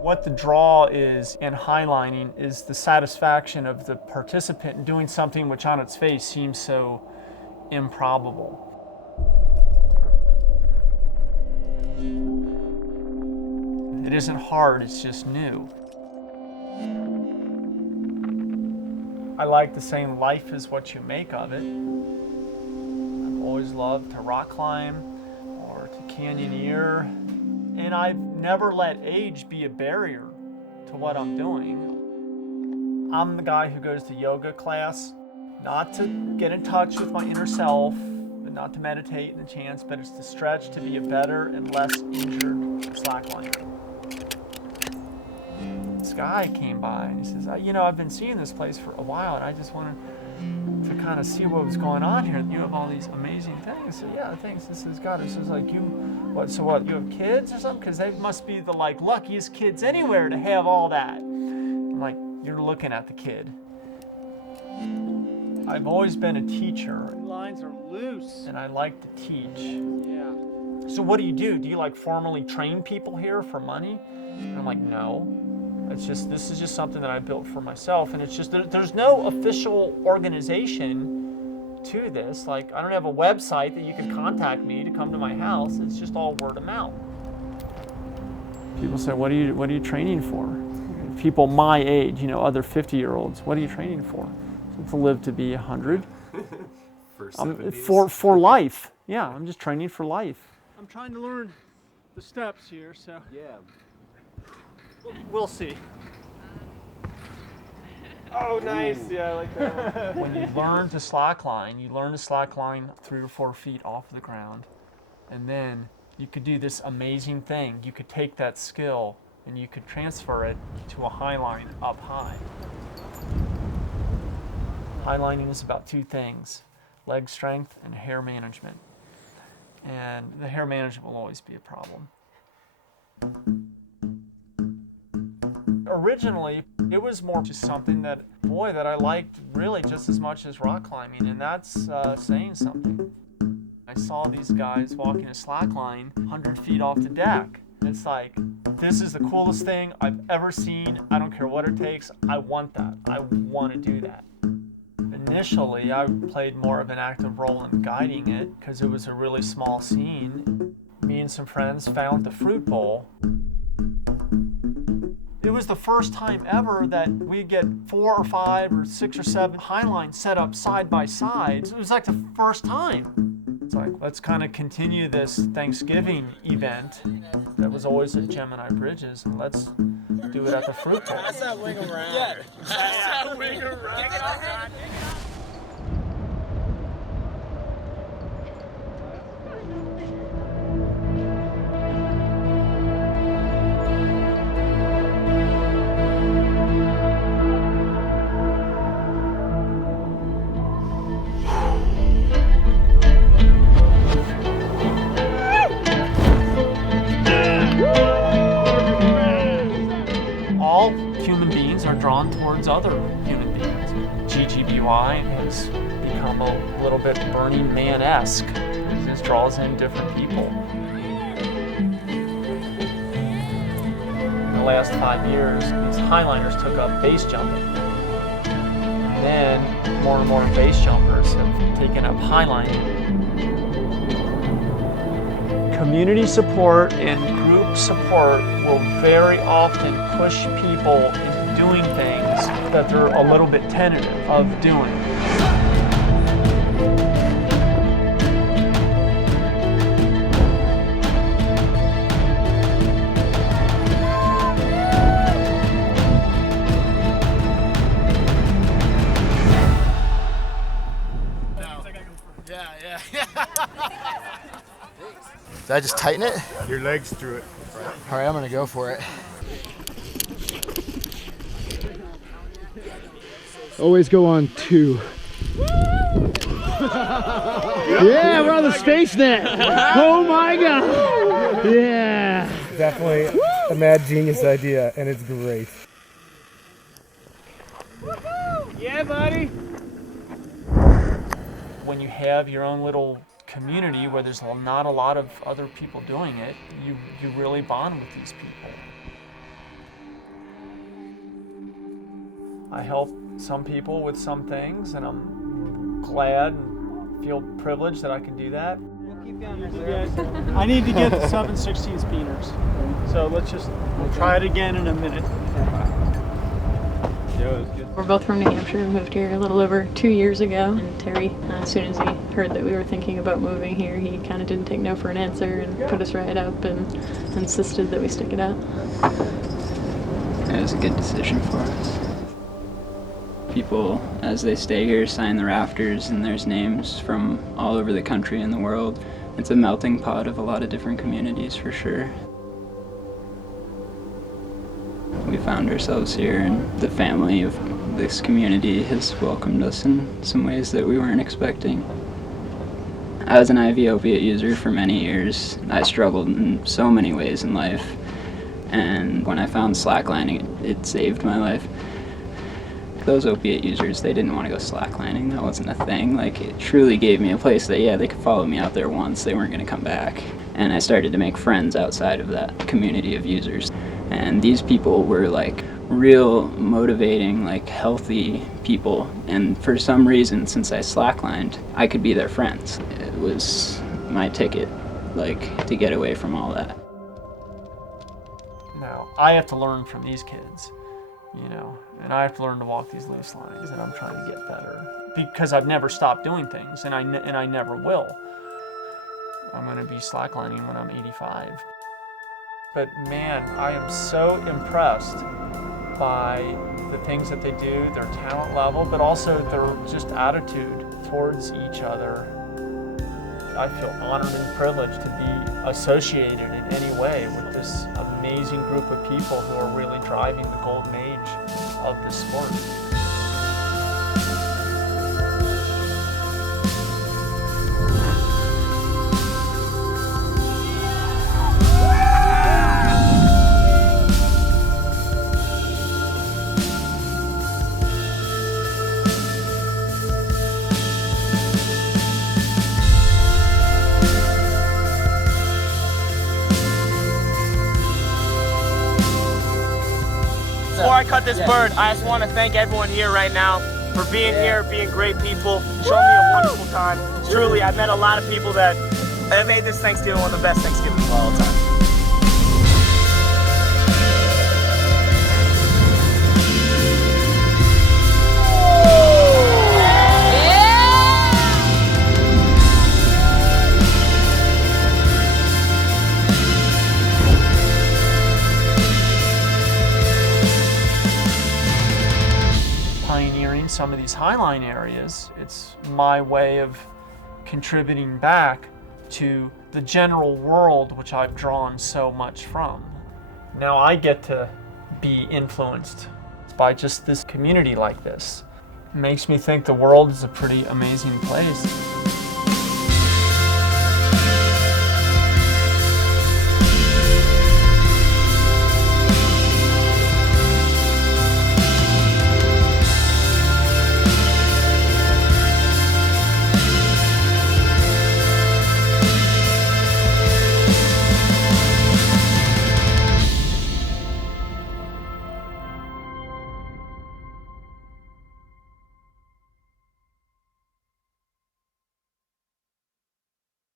What the draw is in highlining is the satisfaction of the participant in doing something which on its face seems so improbable. It isn't hard, it's just new. I like the saying, life is what you make of it. I've always loved to rock climb or to canyoneer, and I've never let age be a barrier to what I'm doing. I'm the guy who goes to yoga class, not to get in touch with my inner self, but not to meditate in the chance, but it's to stretch to be a better and less injured slackliner. This guy came by and he says, you know, I've been seeing this place for a while and I just wanted to kind of see what was going on here. You have all these amazing things. So yeah, thanks. This is God. This is like, you have kids or something? Because they must be the like luckiest kids anywhere to have all that. I'm like, you're looking at the kid. I've always been a teacher. Lines are loose. And I like to teach. Yeah. So what do? Do you like formally train people here for money? And I'm like, no. This is just something that I built for myself, and it's just, there's no official organization to this. Like, I don't have a website that you can contact me to come to my house. It's just all word of mouth. People say, what are you training for? People my age, you know, other 50-year-olds, what are you training for? To live to be 100? For life. Yeah, I'm just training for life. I'm trying to learn the steps here, so. Yeah. We'll see. Oh, nice. Yeah, I like that one. When you learn to slackline, you learn to slackline 3 or 4 feet off the ground, and then you could do this amazing thing. You could take that skill and you could transfer it to a high line up high. Highlining is about 2 things: leg strength and hair management. And the hair management will always be a problem. Originally, it was more just something that I liked really just as much as rock climbing, and that's saying something. I saw these guys walking a slackline 100 feet off the deck. It's like, this is the coolest thing I've ever seen. I don't care what it takes. I want that. I want to do that. Initially, I played more of an active role in guiding it because it was a really small scene. Me and some friends found the fruit bowl. It was the first time ever that we get 4 or 5 or 6 or 7 highlines set up side by side. It was like the first time. It's like, let's kind of continue this Thanksgiving event that was always at Gemini Bridges, and let's do it at the fruit bowl. Pass that wing around. Yeah. Pass that wing around. All human beings are drawn towards other human beings. GGBY has become a little bit Burning Man-esque. It just draws in different people. In the last 5 years, these highliners took up base jumping. And then more and more base jumpers have taken up highlining. Community support and group support will very often push people into doing things that they're a little bit tentative of doing. Did I just tighten it? Your legs through it. All right, I'm gonna go for it. Always go on 2. Yeah, we're on the space net. Oh my God. Yeah. Definitely a mad genius idea, and it's great. Yeah, buddy. When you have your own little community where there's not a lot of other people doing it, you really bond with these people. I help some people with some things, and I'm glad and feel privileged that I can do that. I need to get the 7/16 speeders. So we'll try it again in a minute. We're both from New Hampshire. We moved here a little over 2 years ago. And Terry, as soon as he heard that we were thinking about moving here, he kind of didn't take no for an answer and put us right up and insisted that we stick it out. It was a good decision for us. People, as they stay here, sign the rafters, and there's names from all over the country and the world. It's a melting pot of a lot of different communities, for sure. We found ourselves here, and the family of this community has welcomed us in some ways that we weren't expecting. I was an IV opiate user for many years. I struggled in so many ways in life, and when I found slacklining, it saved my life. Those opiate users, they didn't want to go slacklining. That wasn't a thing. Like, it truly gave me a place that, yeah, they could follow me out there once. They weren't going to come back. And I started to make friends outside of that community of users. And these people were like real motivating, like healthy people. And for some reason, since I slacklined, I could be their friends. It was my ticket, like, to get away from all that. Now, I have to learn from these kids, you know, and I have to learn to walk these loose lines, and I'm trying to get better. Because I've never stopped doing things, and I never will. I'm gonna be slacklining when I'm 85. But man, I am so impressed by the things that they do, their talent level, but also their just attitude towards each other. I feel honored and privileged to be associated in any way with this amazing group of people who are really driving the golden age of this sport. Before I cut this bird, I just want to thank everyone here right now for being here, being great people, showing me a wonderful time. Truly, I've met a lot of people that have made this Thanksgiving one of the best Thanksgivings of all time. Pioneering some of these highline areas, it's my way of contributing back to the general world which I've drawn so much from. Now I get to be influenced by just this community like this. It makes me think the world is a pretty amazing place.